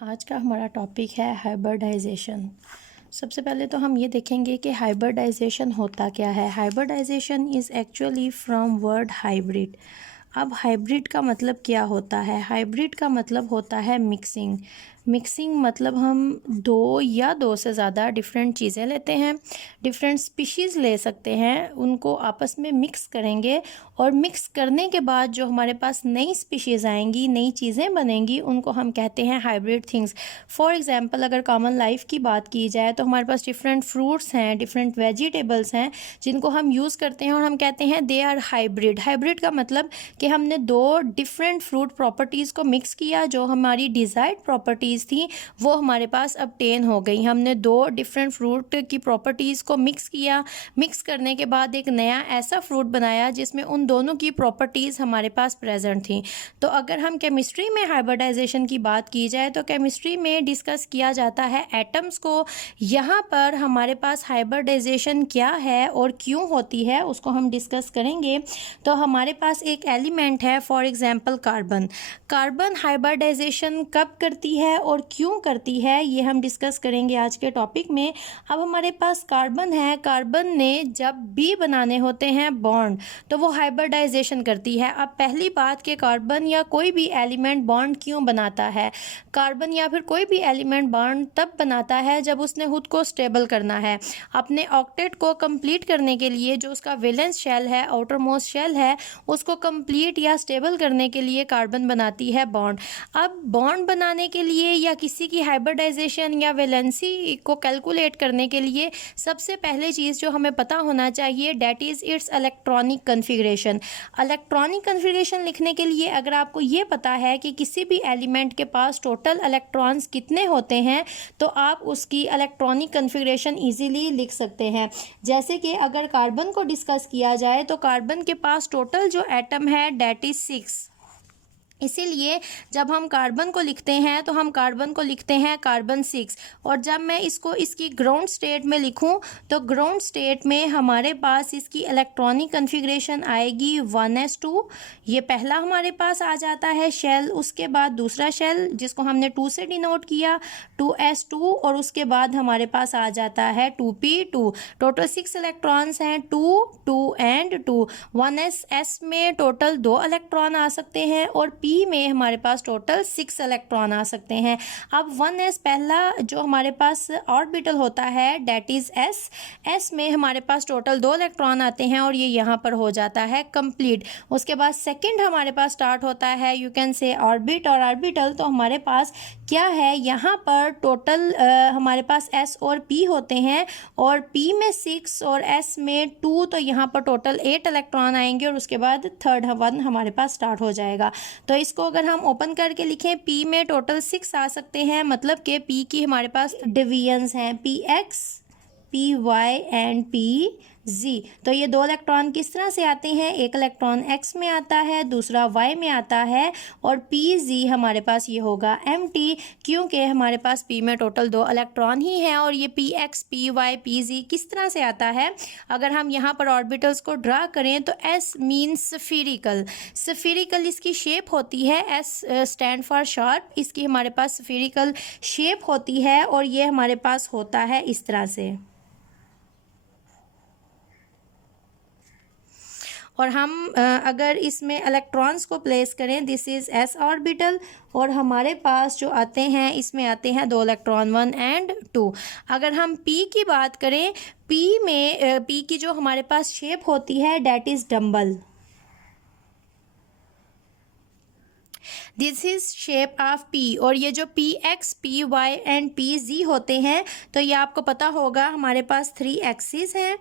आज का हमारा टॉपिक है हाइब्रिडाइजेशन। सबसे पहले तो हम ये देखेंगे कि हाइब्रिडाइजेशन होता क्या है। Hybridization is actually from word hybrid. अब हाइब्रिड का मतलब क्या होता है? हाइब्रिड का मतलब होता है मिक्सिंग। मिक्सिंग मतलब हम दो या दो से ज़्यादा डिफरेंट चीज़ें लेते हैं, डिफरेंट स्पीशीज़ ले सकते हैं, उनको आपस में मिक्स करेंगे और मिक्स करने के बाद जो हमारे पास नई स्पीशीज़ आएंगी, नई चीज़ें बनेंगी, उनको हम कहते हैं हाइब्रिड थिंग्स। फॉर एग्जांपल अगर कॉमन लाइफ की बात की जाए तो हमारे पास डिफरेंट फ्रूट्स हैं, डिफरेंट वेजिटेबल्स हैं जिनको हम यूज़ करते हैं और हम कहते हैं दे आर हाइब्रिड। हाइब्रिड का मतलब कि हमने दो डिफरेंट फ्रूट प्रॉपर्टीज़ को मिक्स किया, जो हमारी डिज़ायर्ड प्रॉपर्टीज़ थी वो हमारे पास obtain हो गई। हमने दो डिफरेंट फ्रूट की प्रॉपर्टीज़ को मिक्स किया, मिक्स करने के बाद एक नया ऐसा फ्रूट बनाया जिसमें उन दोनों की प्रॉपर्टीज़ हमारे पास प्रेजेंट थी। तो अगर हम केमिस्ट्री में हाइब्रिडाइजेशन की बात की जाए तो केमिस्ट्री में डिस्कस किया जाता है एटम्स को। यहाँ पर हमारे पास हाइब्रिडाइजेशन क्या है और क्यों होती है उसको हम डिस्कस करेंगे। तो हमारे पास एक एलिमेंट है, for example carbon. Carbon hybridization कब करती है और क्यों करती है ये हम डिस्कस करेंगे आज के टॉपिक में। अब हमारे पास कार्बन है, कार्बन ने जब भी बनाने होते हैं बॉन्ड तो वो हाइब्रिडाइजेशन करती है। अब पहली बात कि कार्बन या कोई भी एलिमेंट बॉन्ड क्यों बनाता है? कार्बन या फिर कोई भी एलिमेंट बॉन्ड तब बनाता है जब उसने खुद को स्टेबल करना है। अपने ऑक्टेट को कंप्लीट करने के लिए जो उसका वैलेंस शेल है, आउटर मोस्ट शेल है, उसको कंप्लीट या स्टेबल करने के लिए कार्बन बनाती है बॉन्ड। अब बॉन्ड बनाने के लिए या किसी की हाइब्रिडाइजेशन या वैलेंसी को कैलकुलेट करने के लिए सबसे पहले चीज़ जो हमें पता होना चाहिए that is it's electronic configuration. Electronic configuration लिखने के लिए अगर आपको ये पता है कि किसी भी एलिमेंट के पास टोटल इलेक्ट्रॉन्स कितने होते हैं तो आप उसकी इलेक्ट्रॉनिक कन्फिग्रेशन ईजीली लिख सकते हैं। जैसे कि अगर कार्बन को डिस्कस किया जाए तो कार्बन के पास टोटल जो एटम है डेट इज़ 6। इसीलिए जब हम कार्बन को लिखते हैं तो हम कार्बन को लिखते हैं कार्बन 6। और जब मैं इसको इसकी ग्राउंड स्टेट में लिखूं तो ग्राउंड स्टेट में हमारे पास इसकी इलेक्ट्रॉनिक कन्फिग्रेशन आएगी 1s2। ये पहला हमारे पास आ जाता है शेल, उसके बाद दूसरा शेल जिसको हमने 2 से डिनोट किया 2s2, और उसके बाद हमारे पास आ जाता है 2p2। टोटल 6 इलेक्ट्रॉन्स हैं, 2 2 एंड 2। 1s में टोटल 2 इलेक्ट्रॉन आ सकते हैं और p में हमारे पास टोटल 6 इलेक्ट्रॉन आ सकते हैं। अब 1s पहला जो हमारे पास ऑर्बिटल होता है डेट इज s में हमारे पास टोटल 2 इलेक्ट्रॉन आते हैं और ये यहाँ पर हो जाता है कंप्लीट। उसके बाद सेकंड हमारे पास स्टार्ट होता है यू कैन से ऑर्बिट और ऑर्बिटल। तो हमारे पास क्या है, यहाँ पर टोटल हमारे पास s और p होते हैं और p में 6 और s में 2, तो यहाँ पर टोटल 8 इलेक्ट्रॉन आएंगे और उसके बाद थर्ड वन हमारे पास स्टार्ट हो जाएगा। तो इसको अगर हम ओपन करके लिखें p में टोटल 6 आ सकते हैं, मतलब कि p की हमारे पास डिवीजन्स हैं px, py एंड pz। तो ये 2 इलेक्ट्रॉन किस तरह से आते हैं, एक इलेक्ट्रॉन x में आता है, दूसरा y में आता है, और pz हमारे पास ये होगा empty, क्योंकि हमारे पास p में टोटल 2 इलेक्ट्रॉन ही हैं। और ये px, py, pz किस तरह से आता है, अगर हम यहाँ पर ऑर्बिटल्स को ड्रा करें तो s मीन्स स्फीरिकल। स्फीरिकल इसकी शेप होती है, s स्टैंड फॉर शार्प, इसकी हमारे पास स्फीरिकल शेप होती है और ये हमारे पास होता है इस तरह से। और हम अगर इसमें इलेक्ट्रॉन्स को प्लेस करें, दिस इज़ s ऑर्बिटल, और हमारे पास जो आते हैं इसमें आते हैं 2 इलेक्ट्रॉन 1 एंड 2। अगर हम p की बात करें, p में p की जो हमारे पास शेप होती है that is dumbbell. This is shape of p। और ये जो px, py एंड pz होते हैं तो ये आपको पता होगा हमारे पास 3 एक्सिस हैं।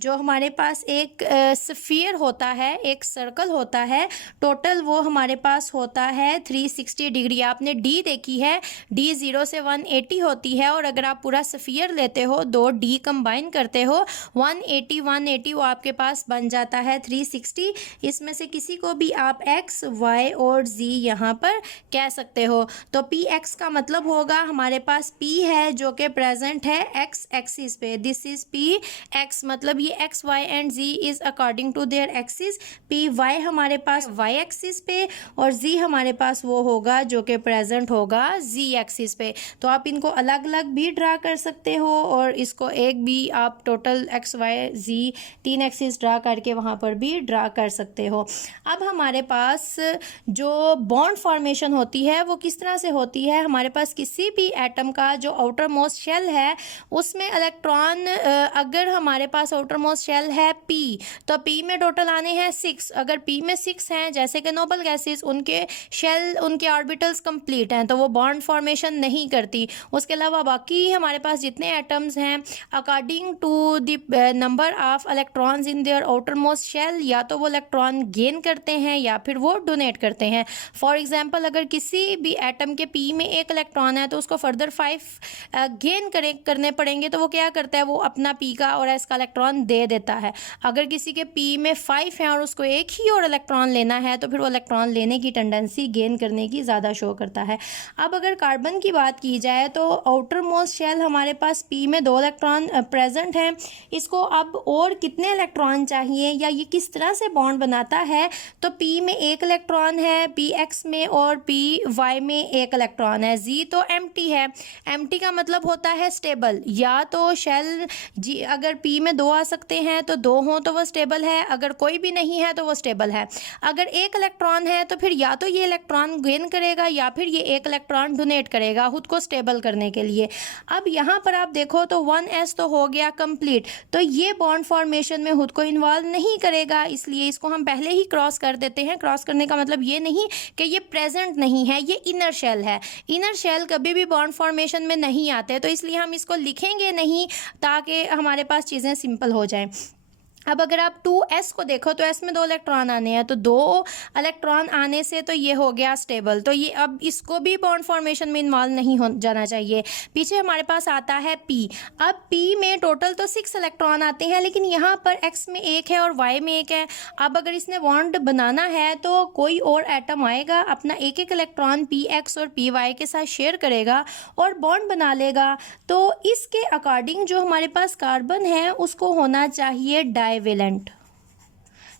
जो हमारे पास एक स्फीयर होता है, एक सर्कल होता है, टोटल वो हमारे पास होता है 360 डिग्री। आपने d देखी है, d 0 से 180 होती है, और अगर आप पूरा स्फीयर लेते हो, 2 d कंबाइन करते हो, 180 वो आपके पास बन जाता है 360। इसमें से किसी को भी आप x, y और z यहाँ पर कह सकते हो। तो px का मतलब होगा हमारे पास p है जो कि प्रेजेंट है x एक्सिस पे, दिस इज px, मतलब x y and z is according to their axis. P y हमारे पास वाई एक्सिस पे और जी हमारे पास वो होगा जो कि प्रेजेंट होगा जी एक्सिस पे। तो आप इनको अलग अलग भी ड्रा कर सकते हो और इसको एक भी आप टोटल एक्स वाई जी 3 एक्सिस ड्रा करके वहाँ पर भी ड्रा कर सकते हो। अब हमारे पास जो बॉन्ड फॉर्मेशन होती है वो किस तरह से होती है, हमारे पास किसी भी एटम का जो आउटर मोस्ट शेल है उसमें इलेक्ट्रॉन, अगर हमारे पास आउटर मोस्ट शेल है पी, तो पी में टोटल आने हैं 6। अगर पी में 6 हैं, जैसे कि नोबल गैसेस, उनके शेल, उनके ऑर्बिटल्स कंप्लीट हैं तो वो बॉन्ड फॉर्मेशन नहीं करती। उसके अलावा बाकी हमारे पास जितने एटम्स हैं according to the number of electrons in their outermost shell, या तो वो इलेक्ट्रॉन गेन करते हैं या फिर वो डोनेट करते हैं। फॉर एग्जांपल अगर किसी भी एटम के पी में 1 इलेक्ट्रॉन है तो उसको फर्दर 5 गेन करने पड़ेंगे, तो वो क्या करता है, वो अपना पी का और एस का इलेक्ट्रॉन दे देता है। अगर किसी के पी में 5 है और उसको एक ही और इलेक्ट्रॉन लेना है तो फिर वो इलेक्ट्रॉन लेने की टेंडेंसी गेन करने की ज़्यादा शो करता है। अब अगर कार्बन की बात की जाए तो आउटर मोस्ट शेल हमारे पास पी में 2 इलेक्ट्रॉन प्रेजेंट हैं। इसको अब और कितने इलेक्ट्रॉन चाहिए या ये किस तरह से बॉन्ड बनाता है, तो पी में 1 इलेक्ट्रॉन है पी एक्स में और पी वाई में 1 इलेक्ट्रॉन है। जी तो एम्प्टी है, एम्प्टी का मतलब होता है स्टेबल। या तो शेल जी अगर पी में 2 आ सकते हैं तो 2 हों तो वो स्टेबल है, अगर कोई भी नहीं है तो वो स्टेबल है। अगर 1 इलेक्ट्रॉन है तो फिर या तो ये इलेक्ट्रॉन गेन करेगा या फिर ये 1 इलेक्ट्रॉन डोनेट करेगा खुद को स्टेबल करने के लिए। अब यहाँ पर आप देखो तो 1s तो हो गया कंप्लीट, तो ये बॉन्ड फॉर्मेशन में खुद को इन्वॉल्व नहीं करेगा, इसलिए इसको हम पहले ही क्रॉस कर देते हैं। क्रॉस करने का मतलब ये नहीं कि ये प्रेजेंट नहीं है, ये इनर शेल है। इनर शेल कभी भी बॉन्ड फॉर्मेशन में नहीं आते, तो इसलिए हम इसको लिखेंगे नहीं ताकि हमारे पास चीज़ें सिंपल हो जाएं। अब अगर आप 2s को देखो तो s में 2 इलेक्ट्रॉन आने हैं, तो 2 इलेक्ट्रॉन आने से तो ये हो गया स्टेबल, तो ये अब इसको भी बॉन्ड फॉर्मेशन में इन्वॉल्व नहीं हो जाना चाहिए। पीछे हमारे पास आता है p। अब p में टोटल तो 6 इलेक्ट्रॉन आते हैं, लेकिन यहाँ पर x में 1 है और y में 1 है। अब अगर इसने बॉन्ड बनाना है तो कोई और एटम आएगा, अपना एक एक इलेक्ट्रॉन px और py के साथ शेयर करेगा और बॉन्ड बना लेगा। तो इसके अकॉर्डिंग जो हमारे पास कार्बन है उसको होना चाहिए डाइवेलेंट।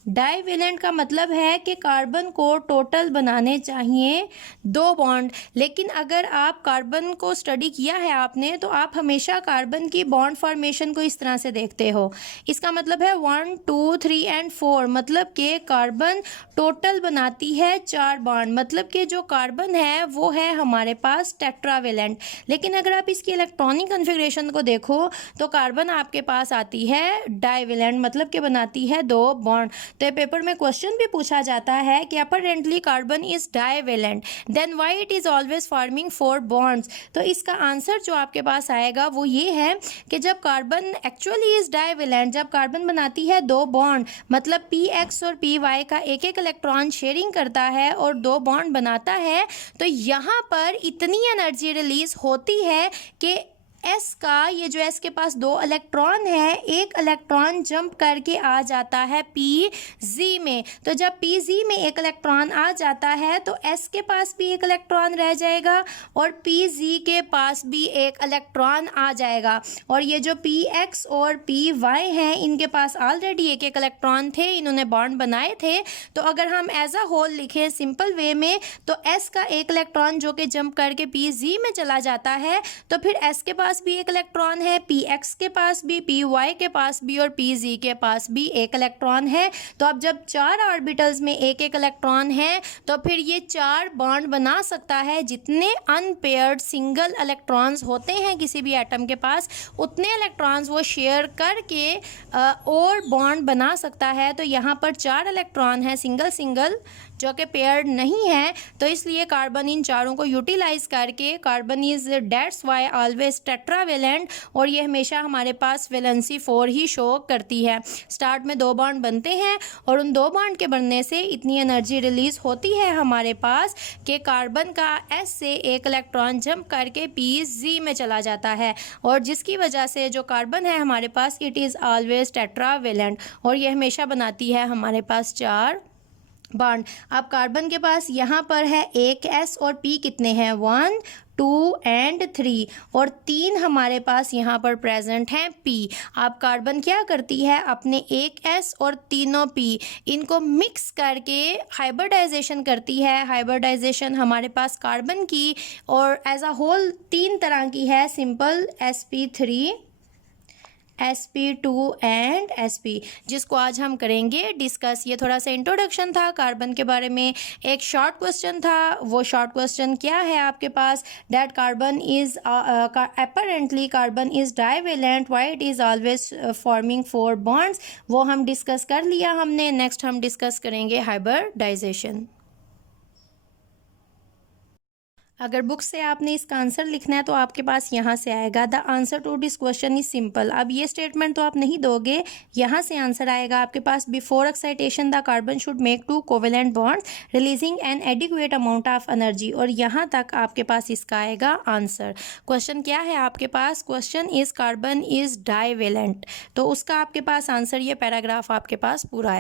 डाइवेलेंट का मतलब है कि कार्बन को टोटल बनाने चाहिए 2 बॉन्ड। लेकिन अगर आप कार्बन को स्टडी किया है आपने, तो आप हमेशा कार्बन की बॉन्ड फॉर्मेशन को इस तरह से देखते हो। इसका मतलब है 1 2 3 एंड 4, मतलब कि कार्बन टोटल बनाती है 4 बॉन्ड, मतलब कि जो कार्बन है वो है हमारे पास टेट्रावेलेंट। लेकिन अगर आप इसकी इलेक्ट्रॉनिक कन्फिग्रेशन को देखो तो कार्बन आपके पास आती है डाइवेलेंट, मतलब कि बनाती है 2 बॉन्ड। तो पेपर में क्वेश्चन भी पूछा जाता है कि apparently carbon is divalent, then why it is always forming 4 bonds. तो इसका आंसर जो आपके पास आएगा वो ये है कि जब कार्बन एक्चुअली इज डाइवेलेंट, जब कार्बन बनाती है 2 बॉन्ड, मतलब px और py का एक एक इलेक्ट्रॉन शेयरिंग करता है और 2 बॉन्ड बनाता है, तो यहाँ पर इतनी एनर्जी रिलीज होती है कि S का, ये जो S के पास 2 इलेक्ट्रॉन है, एक इलेक्ट्रॉन जंप करके आ जाता है Pz में। तो जब Pz में एक इलेक्ट्रॉन आ जाता है तो S के पास भी एक इलेक्ट्रॉन रह जाएगा और Pz के पास भी एक इलेक्ट्रॉन आ जाएगा। और ये जो Px और Py हैं इनके पास ऑलरेडी एक एक इलेक्ट्रॉन थे, इन्होंने बॉन्ड बनाए थे। तो अगर हम एज अ होल लिखें सिंपल वे में, तो S का एक इलेक्ट्रॉन जो कि जंप करके Pz में चला जाता है, तो फिर S के पास भी एक इलेक्ट्रॉन है, px के पास भी, py के पास भी और pz के पास भी एक इलेक्ट्रॉन है। तो अब जब 4 ऑर्बिटल्स में एक एक इलेक्ट्रॉन है तो फिर ये 4 बॉन्ड बना सकता है। जितने अनपेयर्ड सिंगल इलेक्ट्रॉन्स होते हैं किसी भी एटम के पास, उतने इलेक्ट्रॉन्स वो शेयर करके और बॉन्ड बना सकता है। तो यहाँ पर 4 इलेक्ट्रॉन है सिंगल सिंगल जो कि पेयर्ड नहीं है, तो इसलिए कार्बन इन चारों को यूटिलाइज करके carbon is that's why always tetravalent, और ये हमेशा हमारे पास वैलेंसी 4 ही शो करती है। स्टार्ट में 2 बॉन्ड बनते हैं और उन 2 बॉन्ड के बनने से इतनी एनर्जी रिलीज होती है हमारे पास कि कार्बन का S से एक इलेक्ट्रॉन जंप करके Pz में चला जाता है, और जिसकी वजह से जो कार्बन है हमारे पास इट इज़ ऑलवेज टेट्रावेलेंट, और ये हमेशा बनाती है हमारे पास 4 बॉन्ड। अब कार्बन के पास यहाँ पर है एक S और P कितने हैं 1 2 एंड 3 और 3 हमारे पास यहाँ पर प्रेजेंट हैं P। अब कार्बन क्या करती है अपने एक S और तीनों P इनको मिक्स करके हाइब्रिडाइजेशन करती है। हाइब्रिडाइजेशन हमारे पास कार्बन की और एज अ होल 3 तरह की है, simple sp3 sp2 and sp, जिसको आज हम करेंगे डिस्कस। ये थोड़ा सा इंट्रोडक्शन था कार्बन के बारे में। एक शॉर्ट क्वेश्चन था, वो शॉर्ट क्वेश्चन क्या है आपके पास, that carbon is apparently carbon is divalent why it is always forming 4 bonds, वो हम डिस्कस कर लिया हमने। नेक्स्ट हम डिस्कस करेंगे हाइब्रिडाइजेशन। अगर बुक से आपने इसका आंसर लिखना है तो आपके पास यहाँ से आएगा, the answer to this question is simple. अब ये स्टेटमेंट तो आप नहीं दोगे, यहाँ से आंसर आएगा आपके पास, before excitation the carbon should make 2 covalent bonds releasing an adequate amount of energy, और यहाँ तक आपके पास इसका आएगा आंसर। क्वेश्चन क्या है आपके पास, question is carbon is divalent, तो उसका आपके पास आंसर, ये पैराग्राफ आपके पास पूरा आएगा।